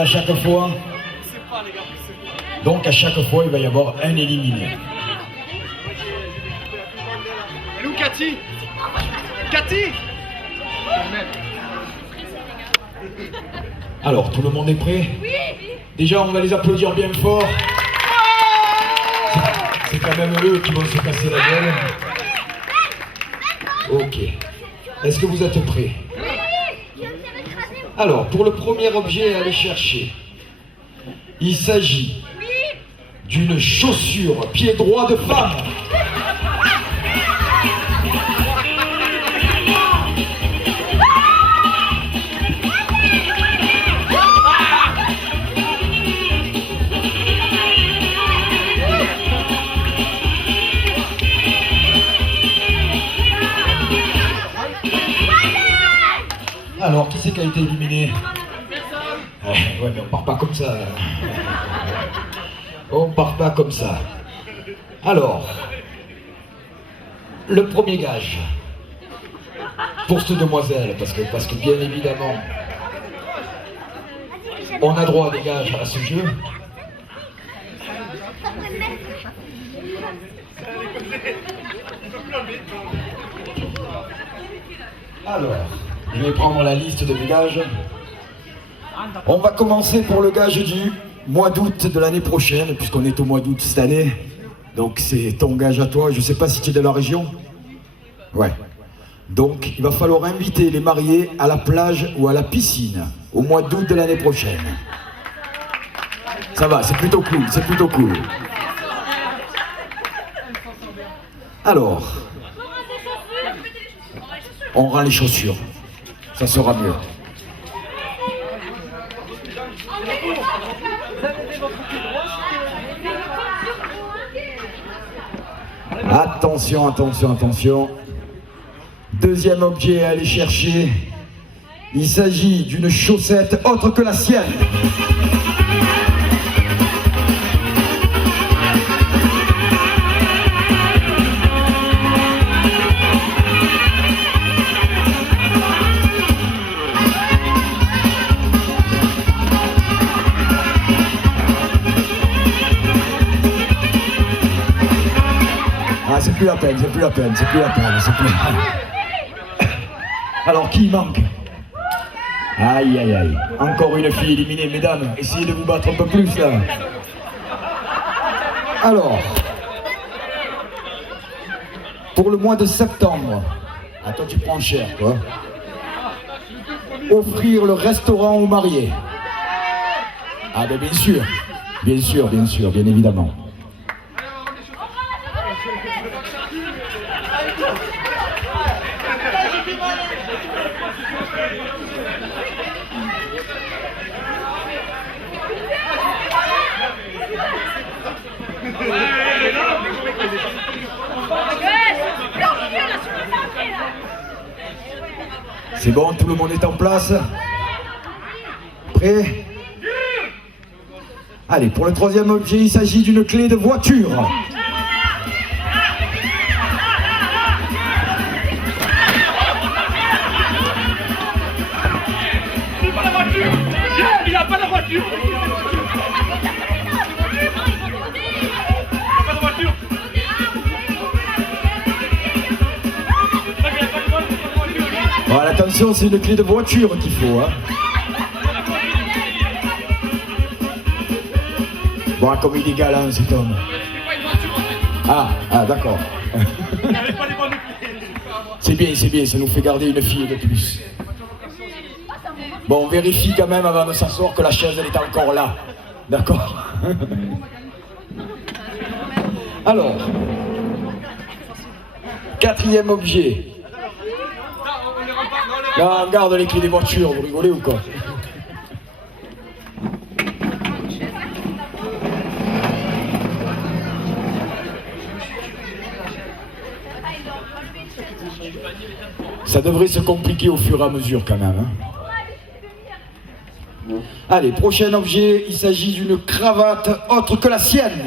À chaque fois, donc à chaque fois, il va y avoir un éliminé. Et nous, Cathy? Cathy? Alors, tout le monde est prêt? Oui. Déjà, on va les applaudir bien fort. C'est quand même eux qui vont se casser la gueule. Ok. Est-ce que vous êtes prêts? Alors, pour le premier objet à aller chercher, il s'agit d'une chaussure pied droit de femme. Alors, qui c'est qui a été éliminé? Ouais, mais on part pas comme ça. On part pas comme ça. Alors, le premier gage pour cette demoiselle, parce que bien évidemment, on a droit à des gages à ce jeu. Alors, je vais prendre la liste de mes gages. On va commencer pour le gage du mois d'août de l'année prochaine, puisqu'on est au mois d'août cette année. Donc c'est ton gage à toi. Je ne sais pas si tu es de la région. Ouais. Donc il va falloir inviter les mariés à la plage ou à la piscine au mois d'août de l'année prochaine. Ça va, c'est plutôt cool, c'est plutôt cool. Alors, on rend les chaussures. Ça sera mieux. Attention, attention, attention. Deuxième objet à aller chercher. Il s'agit d'une chaussette autre que la sienne. C'est plus la peine, c'est plus la peine, c'est plus la peine, c'est plus la peine. Alors, qui manque? Aïe, aïe, aïe. Encore une fille éliminée, mesdames. Essayez de vous battre un peu plus, là. Alors, pour le mois de septembre, ah, toi, tu prends cher, quoi. Offrir le restaurant aux mariés. Ah, ben bien sûr, bien sûr, bien sûr, bien évidemment. C'est bon, tout le monde est en place? Prêt? Allez, pour le troisième objet, il s'agit d'une clé de voiture. Il n'a pas la voiture. Voilà, attention, c'est une clé de voiture qu'il faut. Hein. Bon, comme il est galant cet homme. Ah, d'accord. C'est bien, ça nous fait garder une fille de plus. Bon, on vérifie quand même avant de s'asseoir que la chaise elle est encore là. D'accord? Alors, quatrième objet. Là, on garde les clés des voitures, vous rigolez ou quoi? Ça devrait se compliquer au fur et à mesure quand même. Hein. Allez, prochain objet, il s'agit d'une cravate autre que la sienne.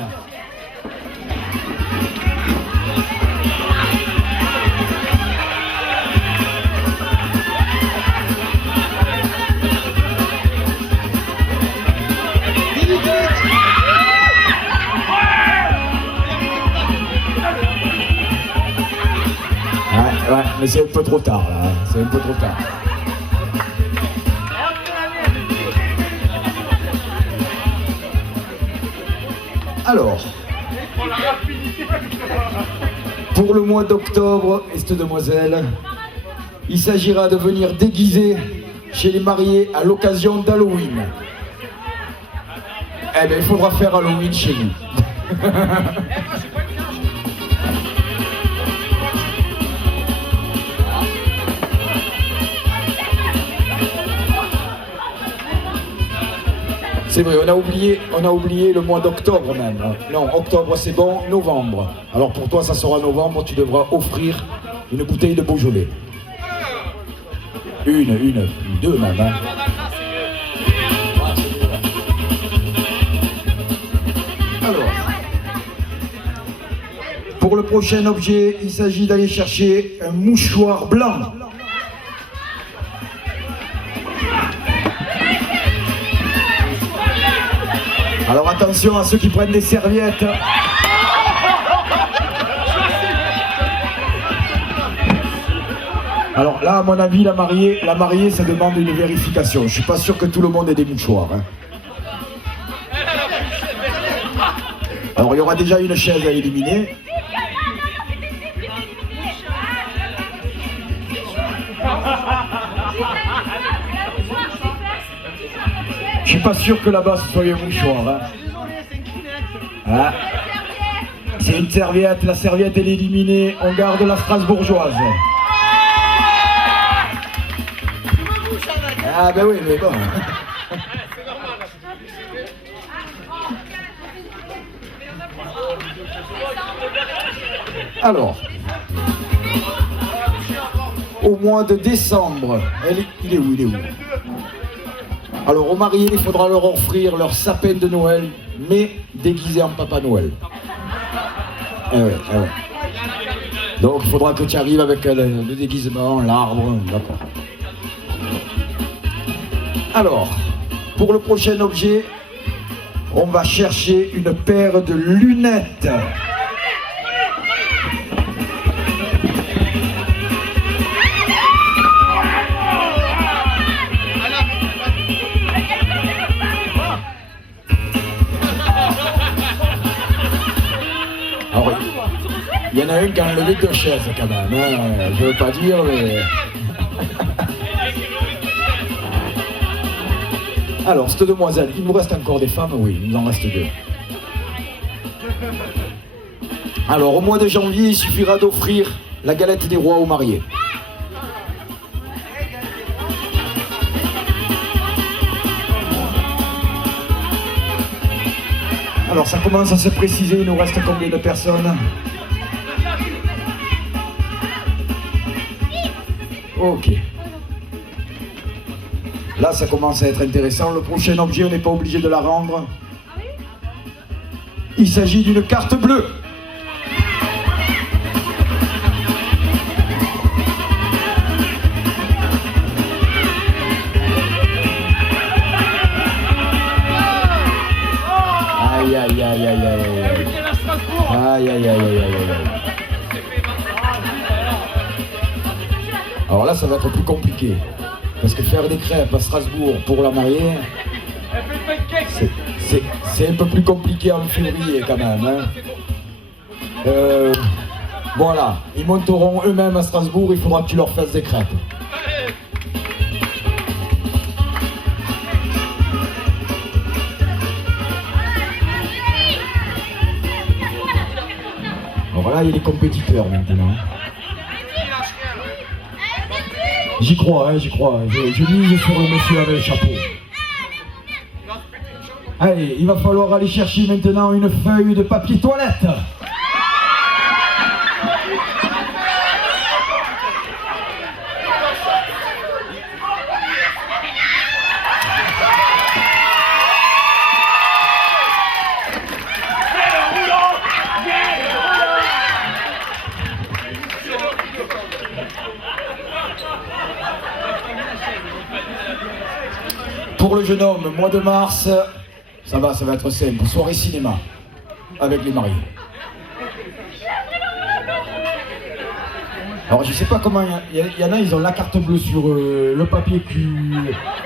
mais c'est un peu trop tard là, hein. C'est un peu trop tard. Alors, pour le mois d'octobre, cette demoiselle, il s'agira de venir déguiser chez les mariés à l'occasion d'Halloween. Eh bien, il faudra faire Halloween chez nous. C'est vrai, on a oublié le mois d'octobre même. Non, octobre c'est bon, novembre. Alors pour toi ça sera novembre, tu devras offrir une bouteille de Beaujolais. Deux même. Hein. Alors, pour le prochain objet, il s'agit d'aller chercher un mouchoir blanc. Alors attention à ceux qui prennent des serviettes. Alors là, à mon avis, la mariée, ça demande une vérification. Je suis pas sûr que tout le monde ait des mouchoirs. Hein. Alors il y aura déjà une chaise à éliminer. Je suis pas sûr que là-bas ce soit un mouchoir. Hein. Ah. C'est une serviette, la serviette elle est éliminée, on garde la strasbourgeoise. Ah ben oui, mais bon. Alors, au mois de décembre, il est où? Alors aux mariés, il faudra leur offrir leur sapin de Noël, mais déguisé en Papa Noël. Eh ouais. Donc il faudra que tu arrives avec le déguisement, l'arbre, d'accord. Alors, pour le prochain objet, on va chercher une paire de lunettes. Il y en a une qui a enlevé 2 chaises quand même, hein. Je veux pas dire, mais... Alors, cette demoiselle, il nous reste encore des femmes? Oui, il nous en reste 2. Alors, au mois de janvier, il suffira d'offrir la galette des rois aux mariés. Alors, ça commence à se préciser, il nous reste combien de personnes? Ok. Là, ça commence à être intéressant. Le prochain objet, on n'est pas obligé de la rendre. Il s'agit d'une carte bleue. Aïe, aïe, aïe, aïe, aïe, aïe. Aïe, aïe, aïe, aïe, aïe. Alors là, ça va être plus compliqué. Parce que faire des crêpes à Strasbourg pour la mariée, c'est un peu plus compliqué en février quand même. Hein. Voilà, ils monteront eux-mêmes à Strasbourg, il faudra que tu leur fasses des crêpes. Alors voilà, il y a les compétiteurs maintenant. J'y crois, hein, j'y crois. Je mise sur le monsieur avec le chapeau. Allez, il va falloir aller chercher maintenant une feuille de papier toilette. Pour le jeune homme, mois de mars, ça va être simple. Soirée cinéma avec les mariés. Alors je sais pas comment, il y en a, ils ont la carte bleue sur le papier cul.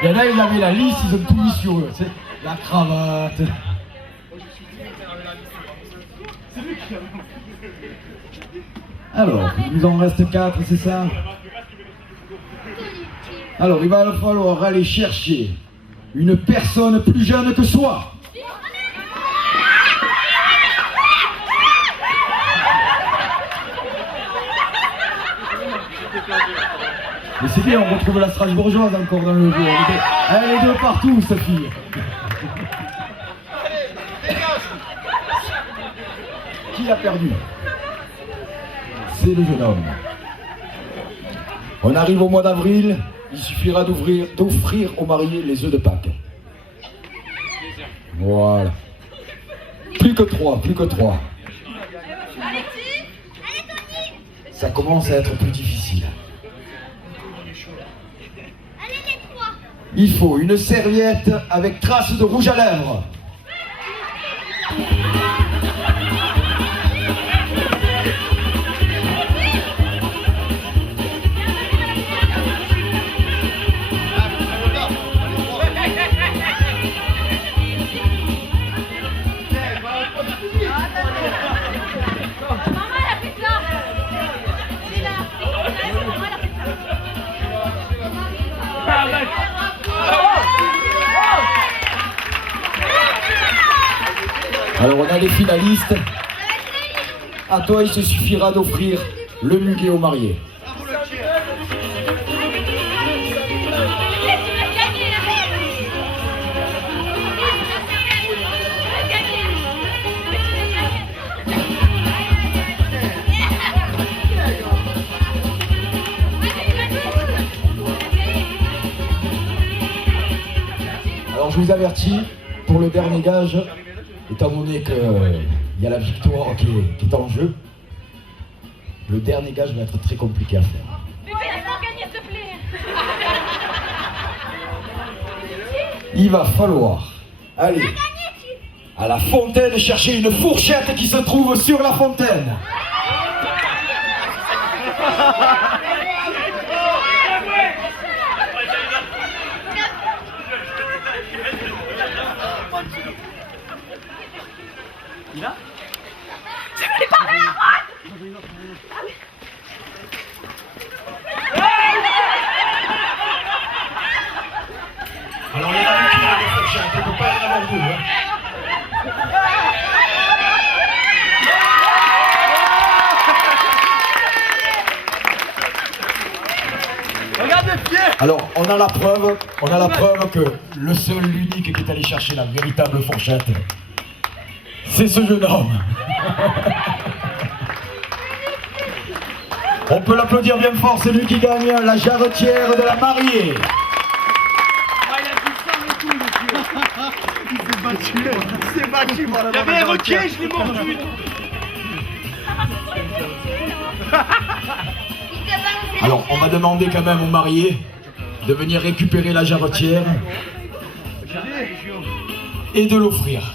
Il y en a, ils avaient la liste, ils ont tout mis sur eux. C'est la cravate. Alors, il nous en reste 4, c'est ça? Alors, il va falloir aller chercher une personne plus jeune que soi. Mais c'est bien, on retrouve la Strasbourgeoise encore dans le jeu. Elle est de partout, cette fille. Qui a perdu? C'est le jeune homme. On arrive au mois d'avril, il suffira d'offrir aux mariés les œufs de Pâques. Voilà. Plus que 3, plus que 3. Ça commence à être plus difficile. Il faut une serviette avec traces de rouge à lèvres. Alors on a les finalistes. À toi, il se suffira d'offrir le muguet aux mariés. Alors je vous avertis, pour le dernier gage, étant donné qu'il y a la victoire qui est en jeu, le dernier gage va être très compliqué à faire. Mais laisse-moi gagner, s'il te plaît. Il va falloir aller à la fontaine chercher une fourchette qui se trouve sur la fontaine. Alors il y en a une qui a des fourchettes, on ne peut pas y en avoir deux. Regarde les pieds. Alors on a la preuve que le seul, l'unique qui est allé chercher la véritable fourchette, c'est ce jeune homme. On peut l'applaudir bien fort, c'est lui qui gagne la jarretière de la mariée. Il s'est battu, voilà. Il y avait un requin, je l'ai mordu. Alors on va demander quand même aux mariés de venir récupérer la jarretière et de l'offrir.